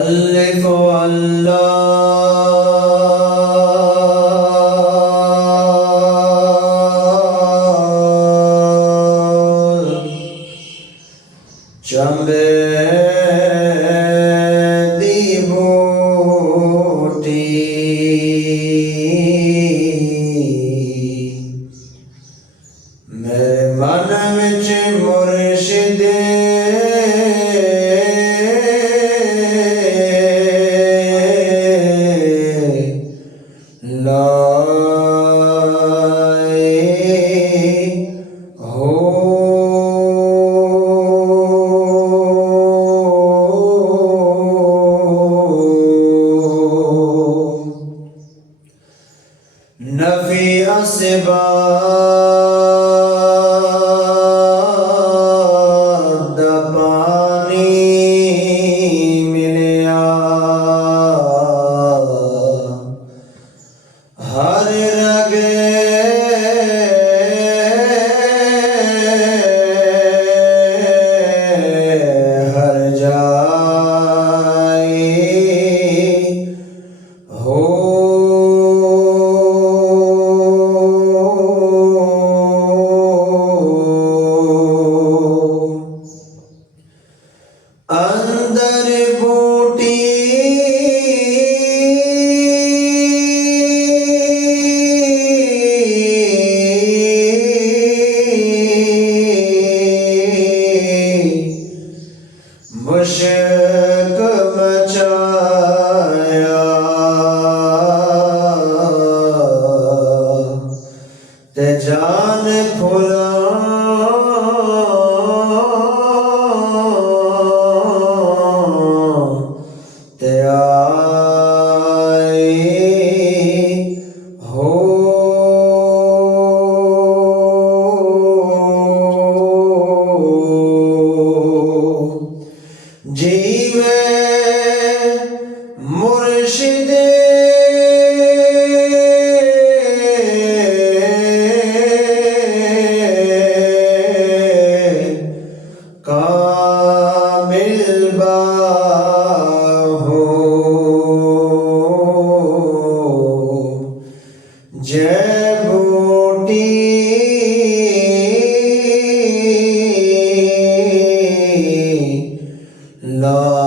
अल्लाह चंबे दी बूटी मेरे मन विच मुर्शिदे नफी असबाब दा पानी मिलिया हर रगे हर जाए हो अंदर बूटी मुश्क मचाया ते जान फुला ते आई हो जीवे मुर्शिदे कामिल बाहो जय बूटी ला